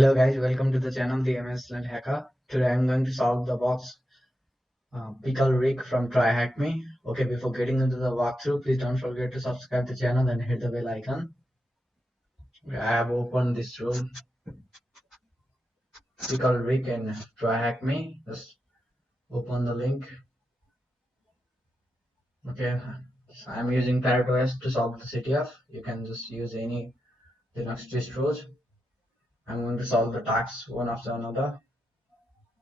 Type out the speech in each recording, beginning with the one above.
Hello guys, welcome to the channel The Amazicellent Hacker. Today I'm going to solve the box pickle-rick from TryHackMe. Okay, before getting into the walkthrough, please don't forget to subscribe to the channel and hit the bell icon. I have opened this room, pickle-rick and TryHackMe. Just open the link. Okay, so I'm using CarrotOS to solve the CTF. You can just use any Linux distros. I'm going to solve the tasks one after another.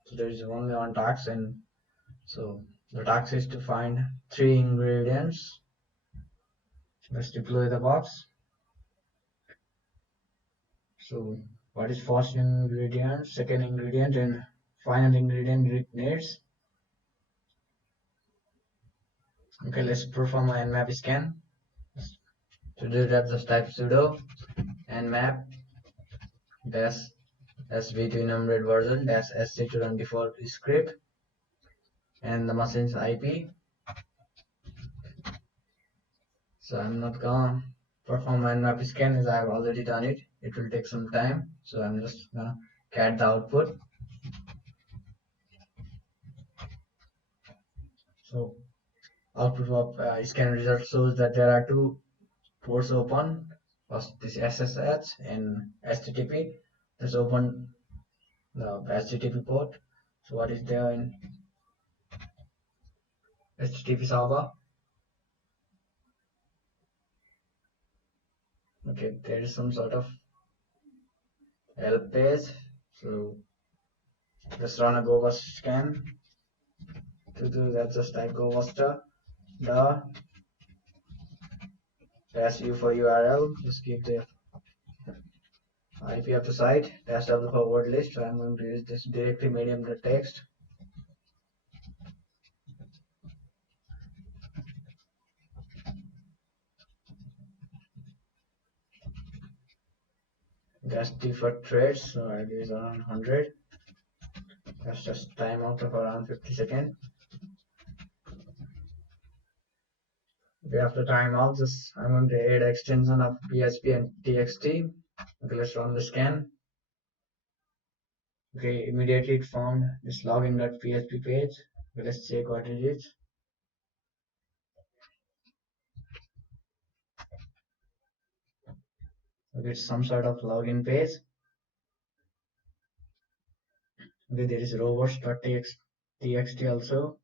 So there is only one task, and so the task is to find 3 ingredients. Let's deploy the box. So what is first ingredient, second ingredient, and final ingredient it needs? Okay, let's perform an nmap scan. To do that, just type sudo nmap dash sv to enumerated version dash sc to run default script and the machine's IP. So I'm not gonna perform an nmap scan as I've already done it. It will take some time, so I'm just gonna cat the output. So output of scan result shows that there are two ports open. First this SSH and HTTP. Let's open the HTTP port. So what is there in HTTP server? Okay, there is some sort of help page. So let's run a ghost scan. To do that, just type ghost the dash u for URL. Just keep the IP of the site dash w for word list. So I'm going to use this directory medium.txt. Dash t for threads. So it is around 100. That's just timeout of around 50 seconds. Okay, after timeout, just I'm going to add extension of PHP and TXT. Okay, let's run the scan. Okay, immediately it found this login.php page. Okay, let's check what it is. Okay, it's some sort of login page. Okay, there is robots.txt also.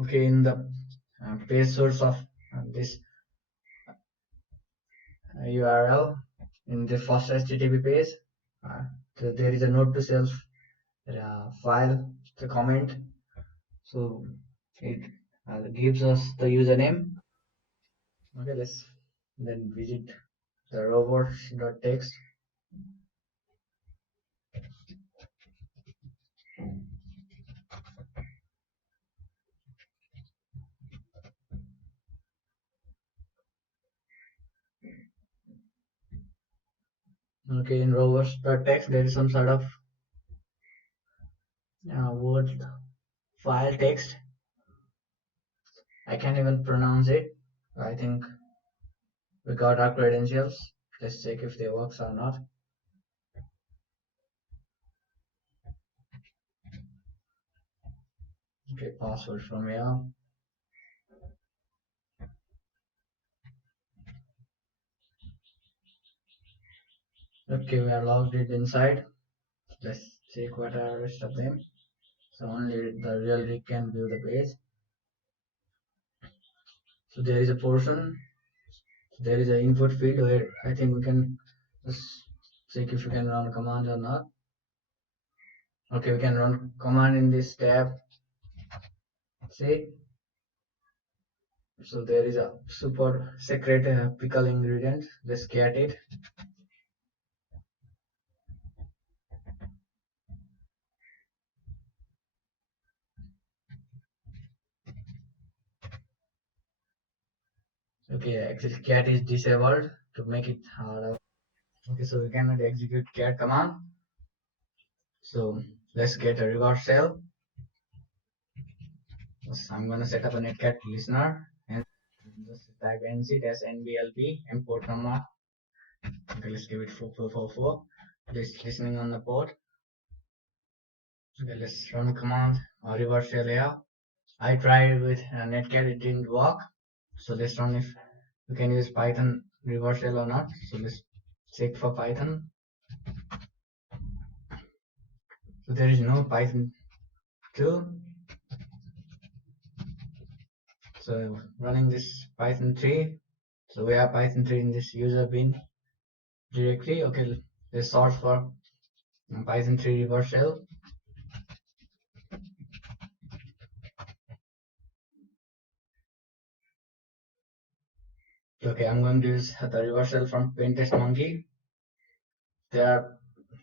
Okay, in the page source of this URL, in the first HTTP page, there is a note to self file, the comment. So it gives us the username. Okay, let's then visit the robots.txt. Okay, in robots.txt there is some sort of word file text. I can't even pronounce it. I think we got our credentials. Let's check if they works or not. Okay, password from here. Okay, we are logged it inside. Let's check what are the rest of them. So only the real rig can view the page. So there is a portion. So there is an input field where I think we can just check if we can run commands or not. Okay, we can run command in this tab. See, so there is a super secret pickle ingredient. Let's get it. Okay, actually cat is disabled to make it harder. Okay, so we cannot execute cat command. So let's get a reverse shell. So I'm gonna set up a netcat listener and just type nc-nblb import number. Okay, let's give it 4444. This listening on the port. Okay, let's run command reverse shell here. I tried with netcat, it didn't work. So let's run if we can use Python reverse shell or not. So let's check for Python. So there is no Python 2. So running this Python 3. So we have Python 3 in this user bin directory. Okay, let's search for Python 3 reverse shell. Okay, I'm going to use the reverse shell from Pentest Monkey. There are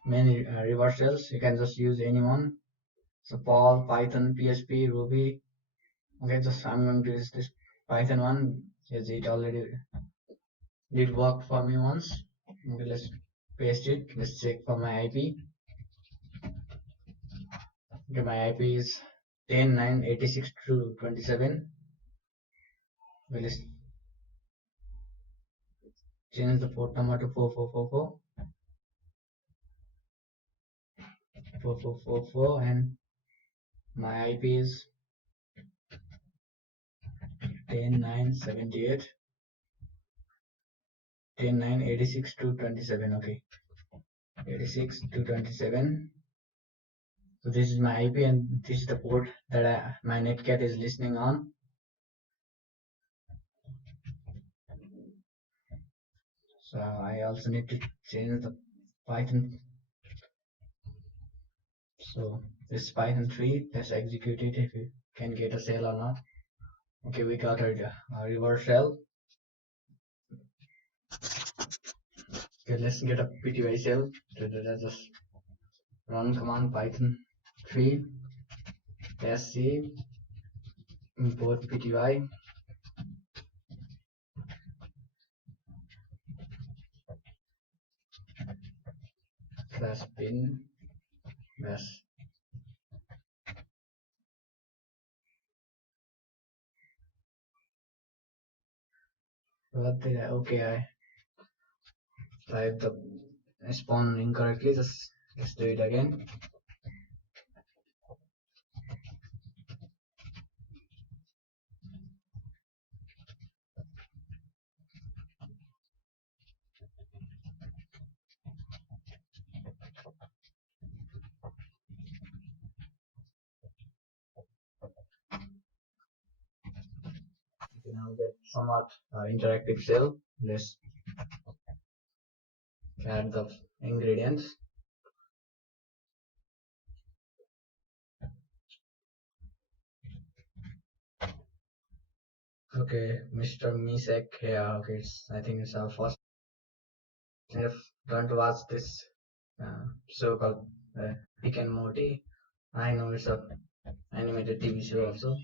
many reverse shells. You can just use any one. So Perl, Python, PHP, Ruby. Okay, just I'm going to use this Python one as it already did work for me once. Okay, let's paste it. Let's check for my IP. Okay, my IP is 10.9.86.27. Okay, let's change the port number to 4444. 4444 and my IP is 10.9.78. 10.9.86.27. Okay, 86.227. So this is my IP and this is the port that my netcat is listening on. So I also need to change the Python. So this Python 3, let's execute it if we can get a shell or not. Okay, we got a reverse shell. Okay, let's get a pty shell. Just run command Python 3 sc import pty / bin bash. What did I? Okay, I typed the spawn incorrectly. Just let's do it again. You can now get somewhat interactive shell. Let's add the ingredients. Okay, Mr. Misek. Yeah, okay, I think it's our first. If don't watch this show called Rick and Morty, I know it's a animated TV show also.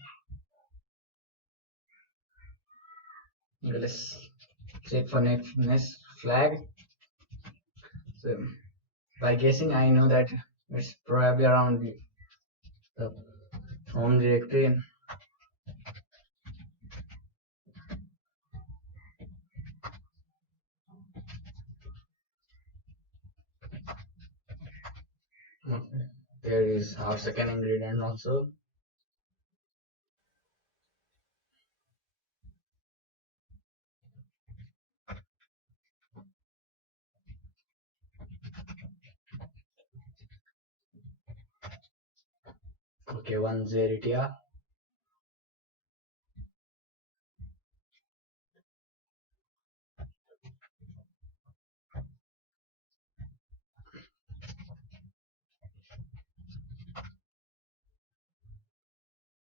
Okay, let's check for next flag. So by guessing, I know that it's probably around the home directory. Okay. There is our second ingredient also. Okay, one Zeritia.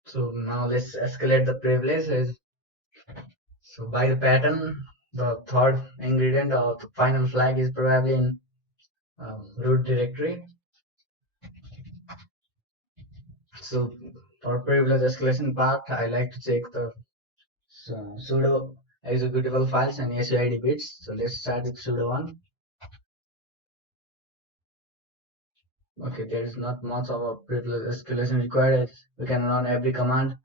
So now let's escalate the privilege. So by the pattern, the third ingredient or the final flag is probably in root directory. So for privilege escalation part, I like to check the sudo executable files and SUID bits. So let's start with sudo one. Okay, there is not much of a privilege escalation required. We can run every command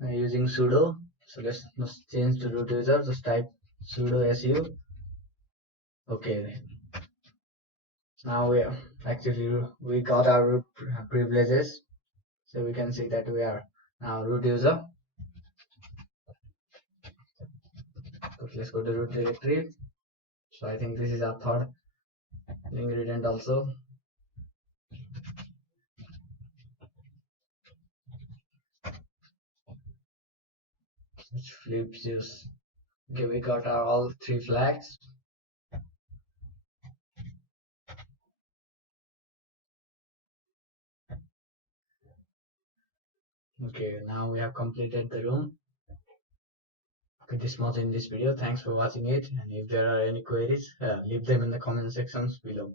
using sudo. So let's change to root user. Just type sudo su. Okay, now we got our root privileges. So we can see that we are now root user. Okay, let's go to root directory. So I think this is our third ingredient also. Let's flip juice. Okay, we got our all three flags. Okay, now we have completed the room. Okay, this much in this video. Thanks for watching it. And if there are any queries, leave them in the comment sections below.